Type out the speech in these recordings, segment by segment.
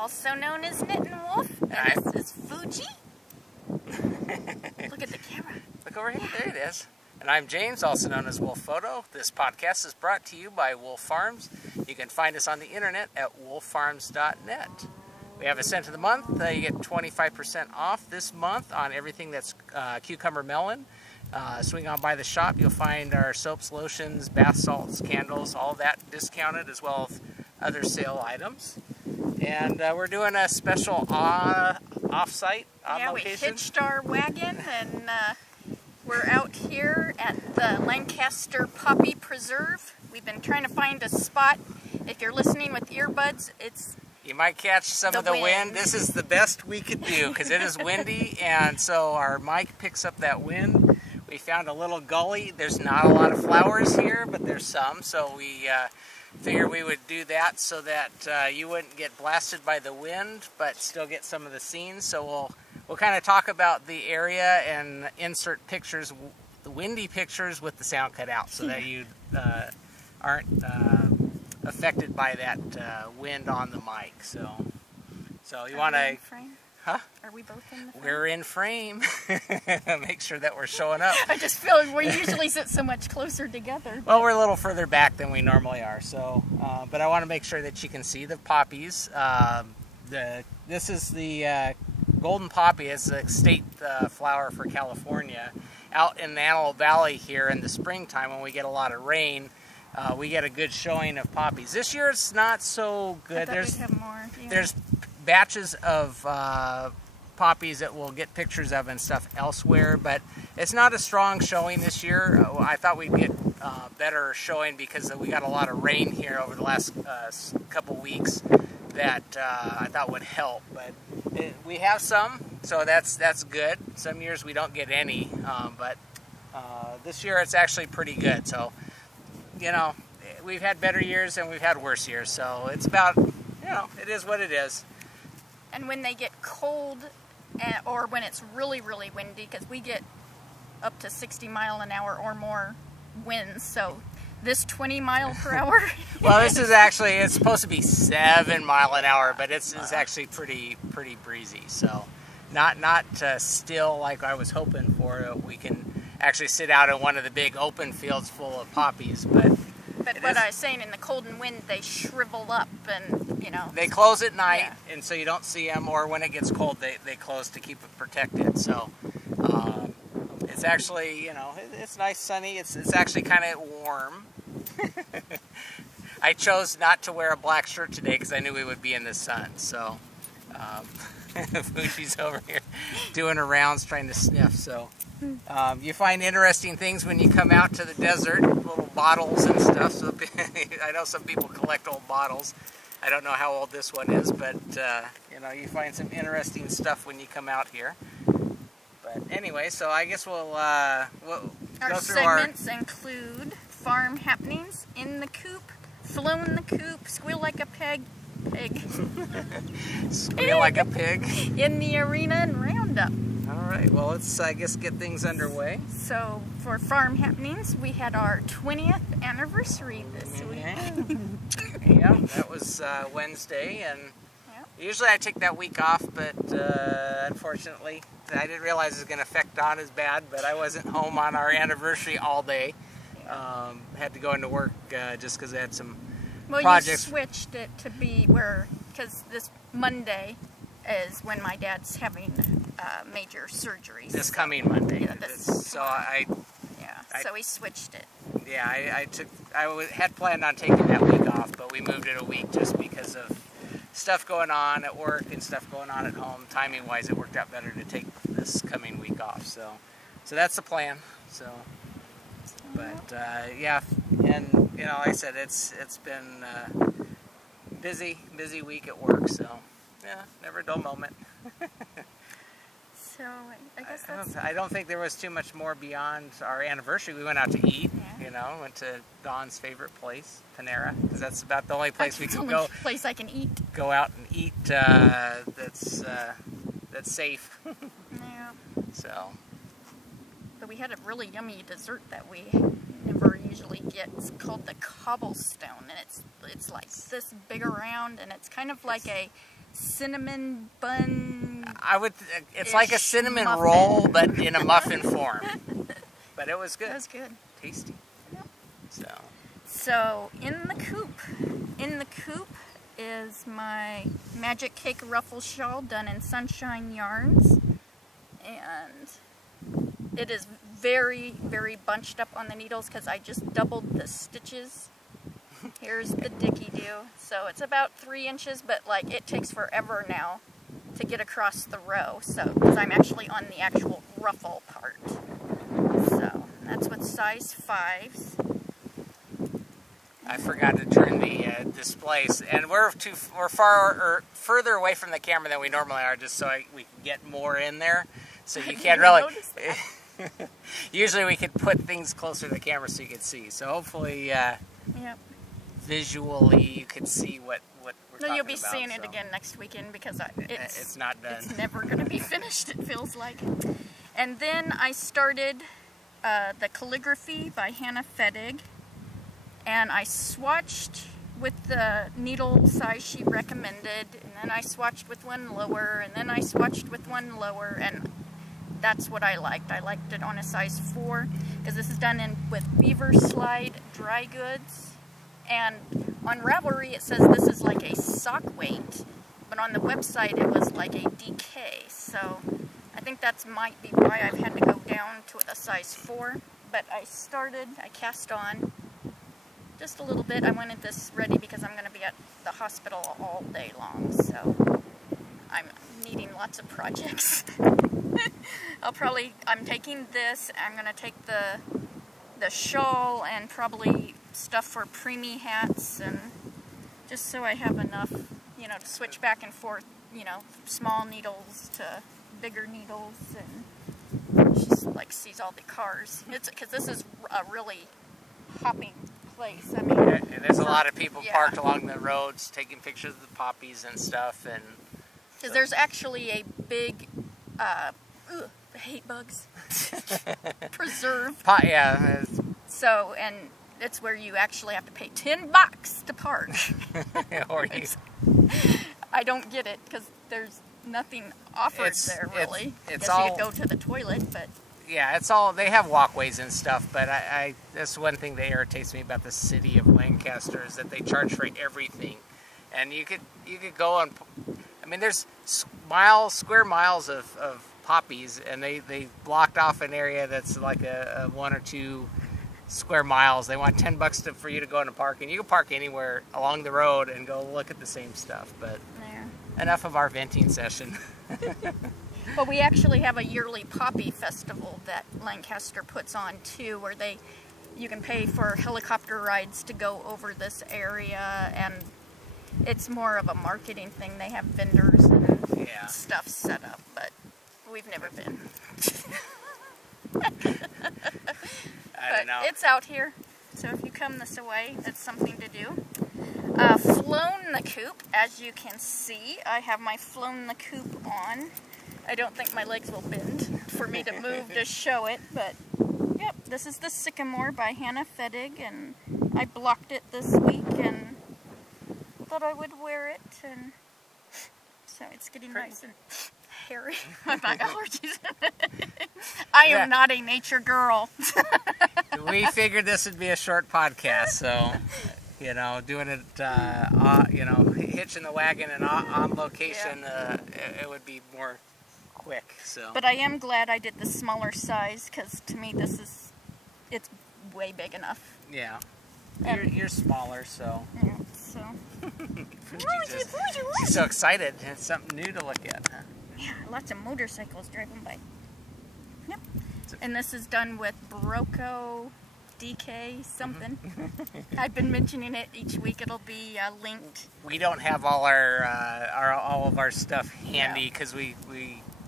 also known as Knitting Wolf. And this is Fuji. Look at the camera. Look over here. There it is. And I'm James, also known as Wolf Photo. This podcast is brought to you by Wolf Farms. You can find us on the internet at wolffarms.net. We have a cent of the month. You get 25% off this month on everything that's cucumber melon. Swing on by the shop. You'll find our soaps, lotions, bath salts, candles, all that discounted, as well as other sale items. And we're doing a special off-site, on location. We hitched our wagon, and we're out here at the Lancaster Poppy Preserve. We've been trying to find a spot. If you're listening with earbuds, you might catch some of the wind. This is the best we could do because it is windy, and so our mic picks up that wind. We found a little gully. There's not a lot of flowers here, but there's some, so we figured we would do that so that you wouldn't get blasted by the wind, but still get some of the scenes. So we'll kind of talk about the area and insert pictures, the windy pictures with the sound cut out, so that you aren't affected by that wind on the mic. So you want to? Huh? Are we both in the frame? We're in frame. Make sure that we're showing up. I just feel like we usually sit so much closer together. Well, we're a little further back than we normally are. So, but I want to make sure that you can see the poppies. This is the golden poppy. It's a state flower for California. Out in the Antelope Valley here in the springtime, when we get a lot of rain, we get a good showing of poppies. This year it's not so good. We'd have more. Yeah. There's batches of poppies that we'll get pictures of and stuff elsewhere, but it's not a strong showing this year. I thought we'd get better showing because we got a lot of rain here over the last couple weeks that I thought would help, but we have some, so that's good. Some years we don't get any, but this year it's actually pretty good. So, you know, we've had better years and we've had worse years, so it's about, it is what it is. And when they get cold, or when it's really, really windy, because we get up to 60 mile an hour or more winds, so this 20 mile per hour. Well, this is actually, it's supposed to be 7 mile an hour, but it's actually pretty breezy. So not still like I was hoping for. We can actually sit out in one of the big open fields full of poppies, but what I was saying, in the cold and wind, they shrivel up, and they close at night, and so you don't see them. Or when it gets cold, they close to keep it protected. So it's actually, it's nice, sunny. It's actually kind of warm. I chose not to wear a black shirt today because I knew we would be in the sun. So Fuji's over here doing her rounds, trying to sniff. So. You find interesting things when you come out to the desert, little bottles and stuff. So I know some people collect old bottles. I don't know how old this one is, but you find some interesting stuff when you come out here. But anyway, so I guess we'll go through our segments include farm happenings, in the coop, flown the coop, squeal like a pig, squeal like a pig, in the arena, and roundup. All right, well, let's, I guess, get things underway. So, for farm happenings, we had our 20th anniversary this week. Yeah, that was Wednesday, and usually I take that week off, but unfortunately, I didn't realize it was going to affect Dawn as bad, but I wasn't home on our anniversary all day. Had to go into work just because I had some projects. You switched it to be because this Monday is when my dad's having major surgery. This coming Monday. Yeah, so we switched it. Yeah, I had planned on taking that week off, but we moved it a week just because of stuff going on at work and stuff going on at home. Timing-wise, it worked out better to take this coming week off. So that's the plan. So, but yeah, and like I said, it's been busy week at work. So. Yeah, never a dull moment. So I guess I don't think there was too much more beyond our anniversary. We went out to eat. Went to Dawn's favorite place, Panera, because that's about the only place we can go. Place I can eat. Go out and eat. That's safe. Yeah. So. But we had a really yummy dessert that we never usually get. It's called the cobblestone, and it's like this big around, and it's kind of like a cinnamon bun. It's like a cinnamon roll, but in a muffin form. But it was good. It was good. Tasty. Yep. So in the coop is my Magic Cake ruffle shawl done in Sunshine Yarns, and it is very, very bunched up on the needles because I just doubled the stitches. Here's the dicky-do. So it's about 3 inches, but like it takes forever now to get across the row. So because I'm actually on the actual ruffle part. So that's with size 5s. I forgot to turn the displays, and we're further away from the camera than we normally are, just so we can get more in there. So you can't really. Usually we could put things closer to the camera so you can see. So hopefully, yep. Visually you can see what we're talking about. You'll be seeing it again next weekend because it's not done. It's never going to be finished. It feels like. And then I started the calligraphy by Hannah Fettig. And I swatched with the needle size she recommended, and then I swatched with one lower, and then I swatched with one lower, and that's what I liked. I liked it on a size 4, because this is done with Beaver Slide dry goods, and on Ravelry it says this is like a sock weight, but on the website it was like a DK, so I think that might be why I've had to go down to a size 4, but I cast on just a little bit. I wanted this ready because I'm going to be at the hospital all day long, so I'm needing lots of projects. I'm taking this, I'm going to take the shawl and probably stuff for preemie hats, and just so I have enough, you know, to switch back and forth, you know, small needles to bigger needles, and just like sees all the cars. Because this is a really hopping place. I mean, and there's a lot of people parked along the roads taking pictures of the poppies and stuff, and because there's actually a big I hate bugs preserve. So, and it's where you actually have to pay $10 to park. I don't get it because there's nothing offered there really. It's I guess all, you could go to the toilet, but yeah, it's all, they have walkways and stuff, but that's one thing that irritates me about the city of Lancaster is that they charge for everything. And you could go and, I mean, there's square miles of poppies, and they blocked off an area that's like a 1 or 2 square miles. They want $10 for you to go in and park, and you can park anywhere along the road and go look at the same stuff. But enough of our venting session. Well, we actually have a yearly poppy festival that Lancaster puts on too, where you can pay for helicopter rides to go over this area, and it's more of a marketing thing. They have vendors and stuff set up, but we've never been. I don't know. It's out here, so if you come this way, it's something to do. Flown the Coop, as you can see, I have my Flown the Coop on. I don't think my legs will bend for me to move to show it, but yep, this is the Sycamore by Hannah Fettig, and I blocked it this week and thought I would wear it, and so it's getting nice and hairy. My allergies. I am not a nature girl. We figured this would be a short podcast, so you know, doing it, you know, hitching the wagon and on location, it would be more quick. So, but I am glad I did the smaller size, because to me it's way big enough. Yeah, you're smaller, so. Yeah, so. She's so excited. It's something new to look at. Huh? Yeah, lots of motorcycles driving by. Yep. And this is done with Broco DK something. I've been mentioning it each week. It'll be linked. We don't have all all of our stuff handy because we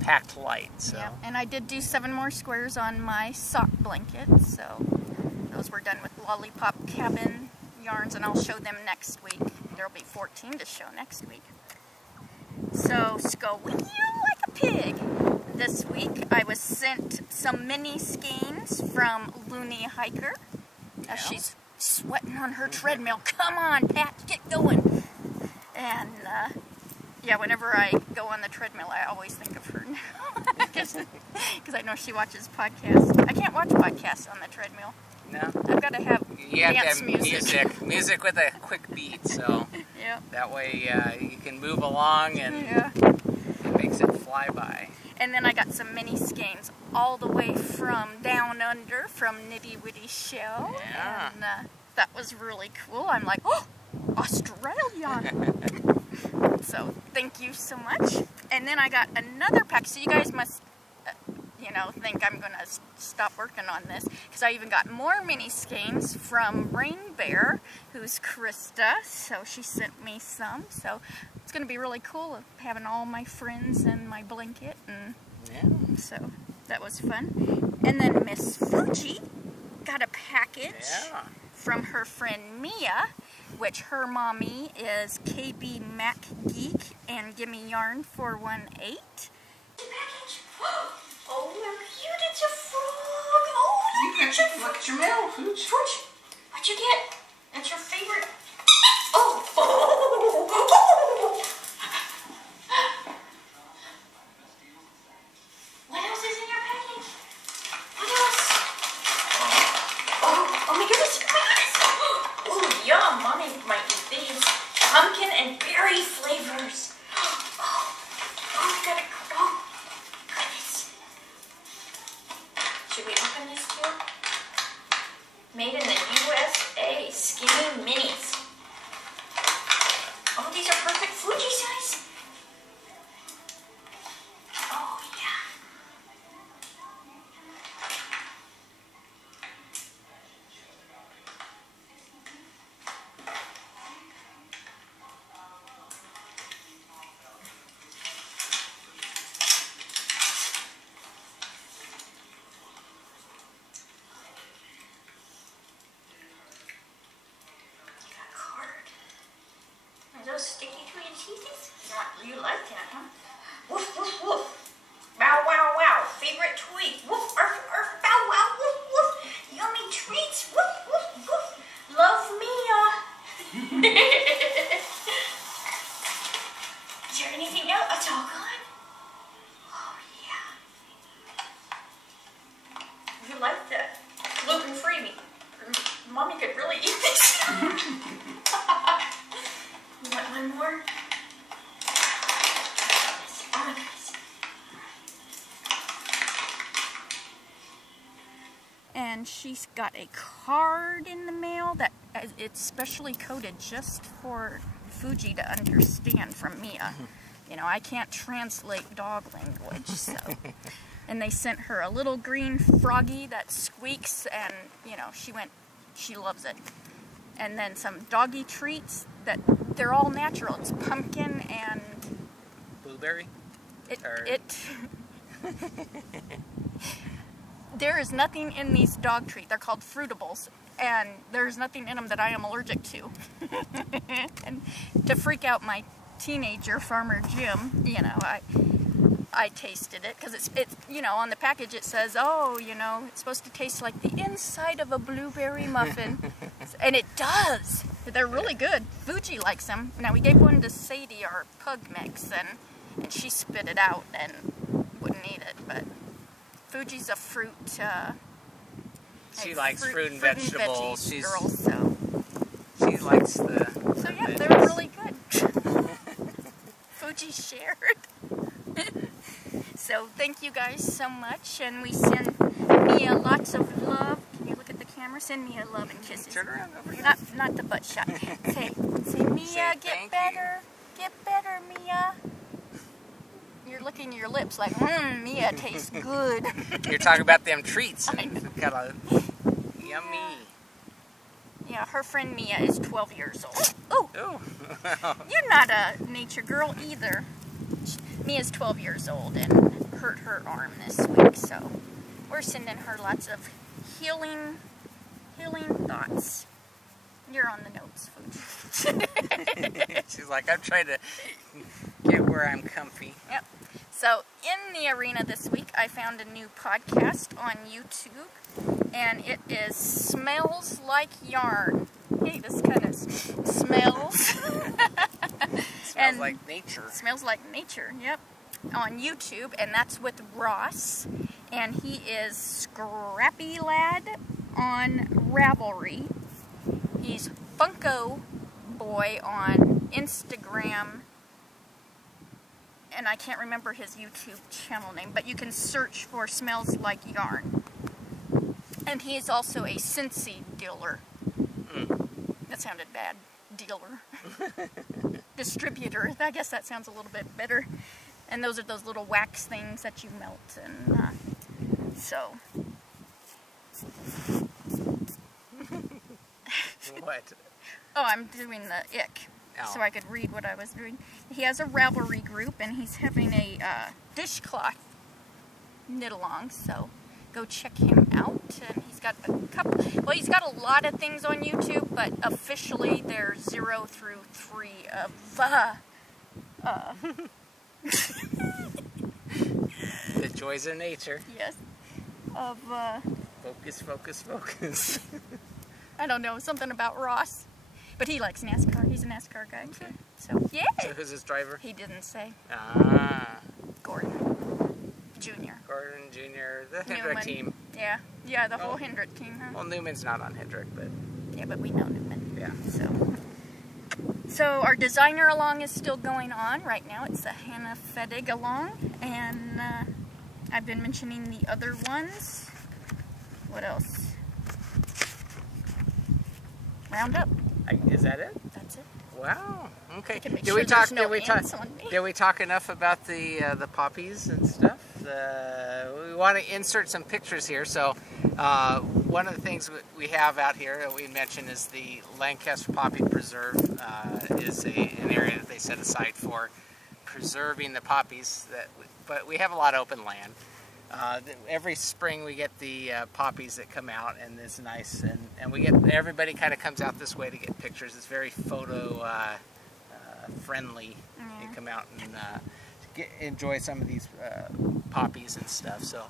packed light. So. Yeah, and I did do 7 more squares on my sock blanket. So those were done with Lollipop Cabin yarns, and I'll show them next week. There'll be 14 to show next week. So Squeal like a pig. This week I was sent some mini skeins from Looney Hiker. She's sweating on her treadmill. Come on, Pat, get going. And Yeah, whenever I go on the treadmill, I always think of her now. Because I know she watches podcasts. I can't watch podcasts on the treadmill. No? I've got to have dance music. Music with a quick beat, so yeah. That way you can move along and it makes it fly by. And then I got some mini skeins all the way from down under, from Nitty Witty Shell. Yeah. And that was really cool. I'm like, oh, Australia. So thank you so much. And then I got another pack. So you guys must, think I'm going to stop working on this. Because I even got more mini skeins from Rain Bear, who's Krista. So she sent me some. So it's going to be really cool having all my friends in my blanket. And so that was fun. And then Miss Fuji got a package from her friend Mia, which her mommy is KB Mac Geek and Gimme Yarn 418. Package. Oh, how cute! It's a frog. Oh, look at your mail, Fooch. Fooch, what'd you get? That's your favorite. Oh. What else is in your package? What else? Oh my goodness! Oh, yum! Mommy might eat these. Pumpkin and berry flavors. Oh, we got it. Oh, goodness. Should we open this too? Made in the USA. Skinny Minis. Oh, these are perfect Fuji size. Oh, yeah. Those sticky to your teeth? You like that, huh? Woof, woof, woof. Bow, wow, wow. Favorite toy. Woof, arf, arf, bow, wow, woof, woof. Yummy treats. Woof, woof, woof. Love Mia. Is there anything else? It's all gone? Oh, yeah. You like the gluten-free. Mommy could really eat this. You want one more? Oh my goodness. And she's got a card in the mail that it's specially coded just for Fuji to understand from Mia. I can't translate dog language, so. And they sent her a little green froggy that squeaks, and, she loves it. And then some doggy treats that they're all natural. It's pumpkin and blueberry. There is nothing in these dog treats. They're called fruitables, and there's nothing in them that I am allergic to. And to freak out my teenager, Farmer Jim, I tasted it, because it's on the package it says, it's supposed to taste like the inside of a blueberry muffin. And it does. They're really good. Fuji likes them. Now, we gave one to Sadie, our pug mix, and she spit it out and wouldn't eat it, but Fuji's a fruit, she likes fruit and vegetables. She's girl, so. She likes the So yeah, they're really good. Fuji shared. So thank you guys so much, and we send Mia lots of love. Can you look at the camera? Send Mia love and kisses. Turn around over here. Not the butt shot. Say Mia, get better. Get better, Mia. You're licking your lips like, Mia tastes good. You're talking about them treats. Got a yummy. Yeah, her friend Mia is 12 years old. Oh, you're not a nature girl either. Mia's 12 years old and hurt her arm this week, so we're sending her lots of healing thoughts. You're on the notes, Fuji. She's like, I'm trying to get where I'm comfy. Yep. So in the arena this week, I found a new podcast on YouTube, and it is Smells Like Yarn. Hey, this kind of smells. Smells like nature. Smells like nature, yep. On YouTube, and that's with Ross. And he is Scrappy Lad on Ravelry. He's Funko Boy on Instagram. And I can't remember his YouTube channel name, but you can search for Smells Like Yarn. And he is also a Scentsy dealer. That sounded bad. Dealer. Distributor. I guess that sounds a little bit better. And those are those little wax things that you melt. And so. What? Oh, I'm doing the ick. So I could read what I was doing. He has a Ravelry group, and he's having a dishcloth knit-along, so go check him out. And he's got a couple, well, he's got a lot of things on YouTube, but officially they're 0 through 3 of, the joys of nature. Yes. Of, Focus, focus, focus. I don't know, something about Ross. But he likes NASCAR. He's a NASCAR guy, too. So, yeah. So who's his driver? He didn't say. Ah. Gordon Jr. Gordon Jr., the Hendrick team. Yeah. Yeah, the whole Hendrick team, huh? Well, Newman's not on Hendrick, but... Yeah, but we know Newman. Yeah. So our designer along is still going on. Right now it's the Hannah Fedig along. And I've been mentioning the other ones. What else? Roundup. Is that it? That's it. Wow. Okay. Did we talk enough about the poppies and stuff? We want to insert some pictures here. So one of the things we have out here that we mentioned is the Lancaster Poppy Preserve is an area that they set aside for preserving the poppies. But we have a lot of open land. Every spring we get the poppies that come out, and it's nice, and we get everybody kind of comes out this way to get pictures. It's very photo friendly. You come out and enjoy some of these poppies and stuff. So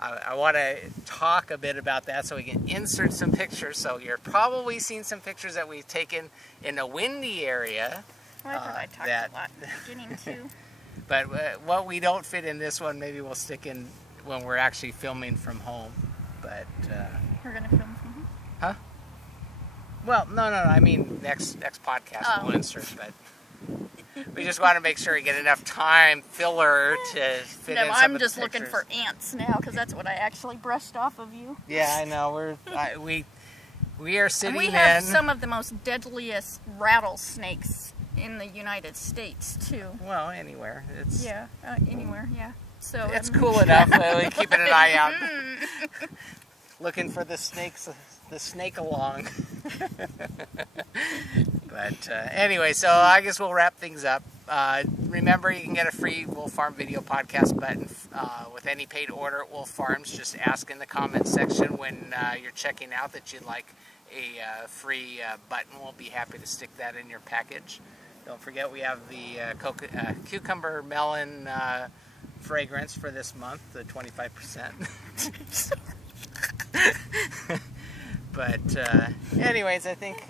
I want to talk a bit about that so we can insert some pictures. So you're probably seeing some pictures that we've taken in a windy area. Well, I talked a lot in the beginning too. But what we don't fit in this one, maybe we'll stick in when we're actually filming from home. But we're gonna film from home? Huh? Well, no. I mean next podcast we'll insert, but we just want to make sure we get enough time filler to fit in some I'm of just the looking for ants now because that's what I actually brushed off of you. Yeah, I know. We are sitting in. And we have some of the most deadliest rattlesnakes in the United States too. Well, anywhere. It's anywhere. Yeah. So it's cool enough. We're keeping an eye out, looking for the snakes. The snake along. But anyway, so I guess we'll wrap things up. Remember, you can get a free Wolf Farm video podcast button with any paid order at Wolf Farms. Just ask in the comments section when you're checking out that you'd like a free button. We'll be happy to stick that in your package. Don't forget we have the cucumber melon fragrance for this month, the 25%. But anyways, I think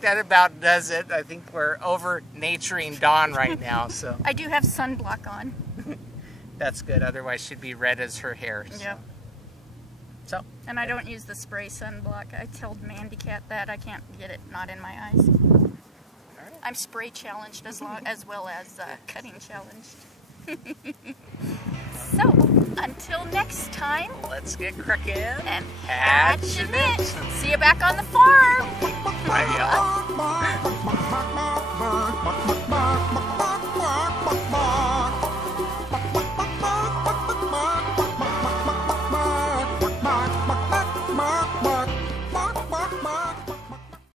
that about does it. I think we're over naturing Dawn right now. So I do have sunblock on. That's good. Otherwise, she'd be red as her hair. So. Yep. So. And I don't use the spray sunblock. I told Mandy Cat that I can't get it not in my eyes. Right. I'm spray challenged as well as cutting challenged. So, until next time, let's get cracking and hatch a knit. See you back on the farm. Bye, y'all.